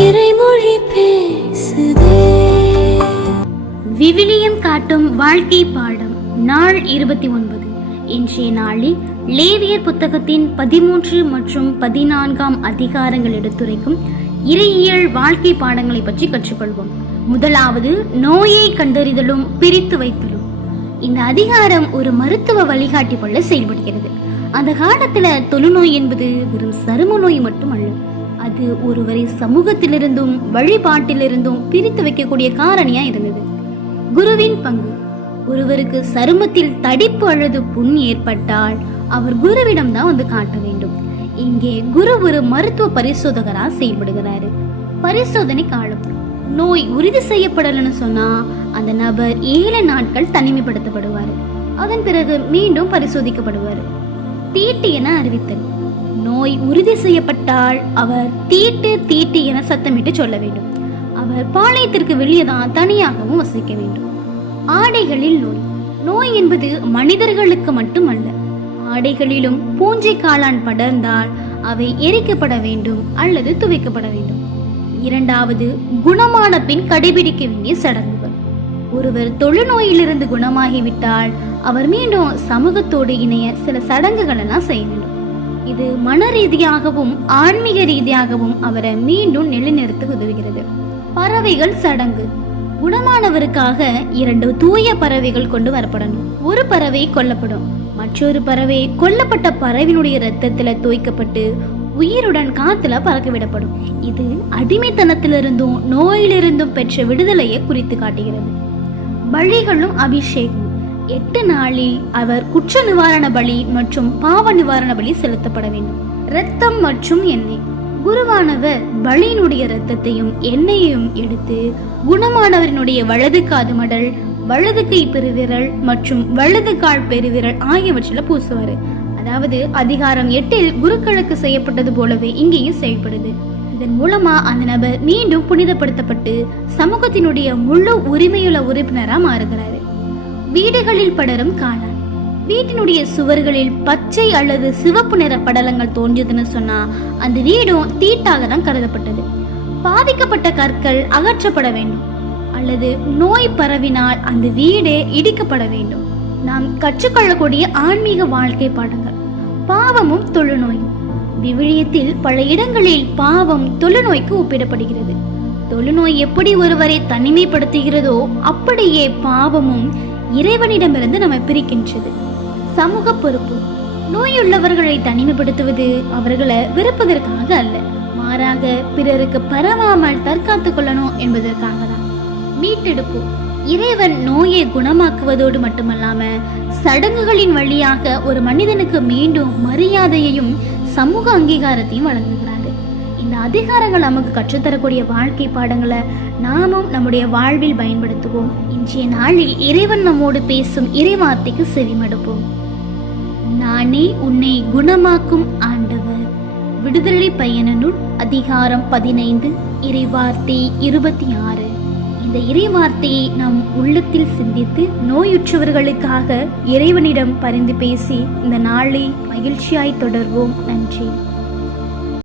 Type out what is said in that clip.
இறைமொழி பேசுதே. விவிலியம் காட்டும் வாழ்க்கை பாடம் நாள் 29. இன்றைய நாளில் லேவியர் புத்தகத்தின் 13 மற்றும் 14 அதிகாரங்கள் எடுத்துரைக்கும் இறையியல் வாழ்க்கை பாடங்களை பற்றி கற்றுக்கொள்வோம். முதலாவது, நோயை கண்டறிதலும் பிரித்து வைத்தலும். இந்த அதிகாரம் ஒரு மருத்துவ வழிகாட்டி போல செயல்படுகிறது. அந்த காலத்துல தொழுநோய் என்பது வெறும் சரும நோய் மட்டுமல்ல, அது ஒருவரை சமூகத்திலிருந்தும் வழிபாட்டிலிருந்தும் பிரித்து வைக்கக்கூடிய காரணியா இருந்தது. குருவின் பங்கு. ஒருவருக்கு சருமத்தில் தடிப்பு அல்லது புண் ஏற்பட்டால் அவர் குருவிடம் தான் வந்து காட்ட வேண்டும். இங்கே குரு ஒரு மருத்துவ பரிசோதகரா செயல்படுகிறாரு. பரிசோதனை காலம். நோய் உறுதி செய்யப்படலன்னு சொன்னா அந்த நபர் 7 நாட்கள் தனிமைப்படுத்தப்படுவாரு. அதன் பிறகு மீண்டும் பரிசோதிக்கப்படுவார். தீட்டு என அறிவித்தல். நோய் உறுதி செய்யப்பட்டால் அவர் தீட்டு என சத்தமிட்டு சொல்ல வேண்டும். அவர் பாளையத்திற்கு வெளியே தான் தனியாகவும் வசிக்க வேண்டும். ஆடைகளில் நோய். நோய் என்பது மனிதர்களுக்கு மட்டுமல்ல, ஆடைகளிலும் பூஞ்சை காளான் படர்ந்தால் அவை எரிக்கப்பட வேண்டும் அல்லது துவைக்கப்பட வேண்டும். இரண்டாவது, குணமான பின் கடைபிடிக்க வேண்டிய சடங்குகள். ஒருவர் தொழுநோயிலிருந்து குணமாகிவிட்டால் அவர் மீண்டும் சமூகத்தோடு இணைய சில சடங்குகள் எல்லாம் செய்ய வேண்டும். இது மன ரீதியாகவும் ஆன்மீக ரீதியாகவும் அவரை மீண்டும் நிலைநிறுத்த உதவுகிறது. பறவைகள் சடங்கு. குணமானவருக்காக 2 தூய பறவைகள் கொண்டு வரப்படணும். ஒரு பறவை கொல்லப்படும், மற்றொரு பறவை கொல்லப்பட்ட பறவையினுடைய இரத்தத்துல தோய்க்கப்பட்டு உயிருடன் காத்துல பறக்க விடப்படும். இது அடிமைத்தனத்திலிருந்தும் நோயிலிருந்தும் பெற்ற விடுதலையை குறித்து காட்டுகிறது. பலிகளும் அபிஷேகம். 8 நாளில் அவர் குற்ற நிவாரண பலி மற்றும் பாவ நிவாரண பலி செலுத்தப்பட வேண்டும். இரத்தம் மற்றும் எண்ணெய். குருவானவர் பலியினுடைய இரத்தத்தையும் எண்ணெயையும் எடுத்து குணமானவரினுடைய வலது காது மடல், வலது கை பெருவிரல் மற்றும் வலது கால் பெருவிரல் ஆகியவற்றில் பூசுவாரு. அதாவது அதிகாரம் 8 குருக்களுக்கு செய்யப்பட்டது போலவே இங்கேயும் செயல்படுது. இதன் மூலமா அந்த நபர் மீண்டும் புனிதப்படுத்தப்பட்டு சமூகத்தினுடைய முழு உரிமையுள்ள உறுப்பினரா மாறுகிறாரு. வீடுகளில் படரும் காளான். வீட்டினுடைய சுவர்களில் பச்சை அல்லது சிவப்பு நிற படலங்கள் தோன்றியதுன்னு சொன்னா அந்த வீடும் தீட்டாக தான் கருதப்பட்டது. பாதிக்கப்பட்ட கற்கள் அகற்றப்பட வேண்டும் அல்லது நோய் பரவினால் அந்த வீடே இடிக்கப்பட வேண்டும். நாம் கற்றுக்கொள்ளக்கூடிய ஆன்மீக வாழ்க்கை பாடங்கள். பாவமும் தொழுநோயும். விவிலியத்தில் பல இடங்களில் பாவம் தொழுநோய்க்கு ஒப்பிடப்படுகிறது. தொழுநோய் எப்படி ஒருவரை தனிமைப்படுத்துகிறதோ அப்படியே பாவமும் இறைவனிடமிருந்து நம்மை பிரிக்கின்றது. சமூக பொறுப்பு. நோயுள்ளவர்களை தனிமைப்படுத்துவது அவர்களை வெறுப்பதற்காக அல்ல, மாறாக பிறருக்கு பரவாமல் தற்காத்துக் கொள்ளணும் என்பதற்காக தான். மீட்டெடுப்பு. இறைவன் நோயை குணமாக்குவதோடு மட்டுமல்லாம சடங்குகளின் வழியாக ஒரு மனிதனுக்கு மீண்டும் மரியாதையையும் சமூக அங்கீகாரத்தையும் வழங்குகிறாரு. இந்த அதிகாரங்கள் நமக்கு கற்றுத்தரக்கூடிய வாழ்க்கை பாடங்களை நாமும் நம்முடைய வாழ்வில் பயன்படுத்துவோம். இன்றைய நாளில் இறைவன் நம்மோடு பேசும் இறைவார்த்தைக்கு செவிமடுப்போம். நானே உன்னை குணமாக்கும் ஆண்டவர். விடுதலை பயண நூல் அதிகாரம் 15 இறைவார்த்தை 26. இந்த இறைவார்த்தையை நம் உள்ளத்தில் சிந்தித்து நோயுற்றவர்களுக்காக இறைவனிடம் பரிந்து பேசி இந்த நாளை மகிழ்ச்சியாய் தொடர்வோம். நன்றி.